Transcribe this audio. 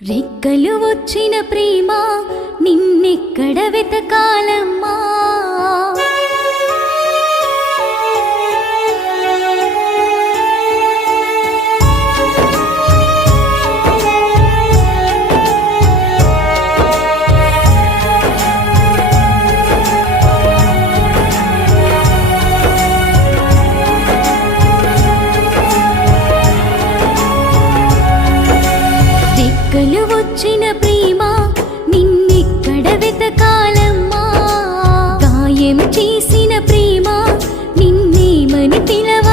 రెక్కలు వచ్చిన ప్రేమ నిన్నెక్కడ వెతకాలమ్మా. రెక్కలు వచ్చిన ప్రేమ నిన్నెక్కడ వెతకాలమ్మా. గాయం చేసిన ప్రేమ నిన్నేమని పిలవ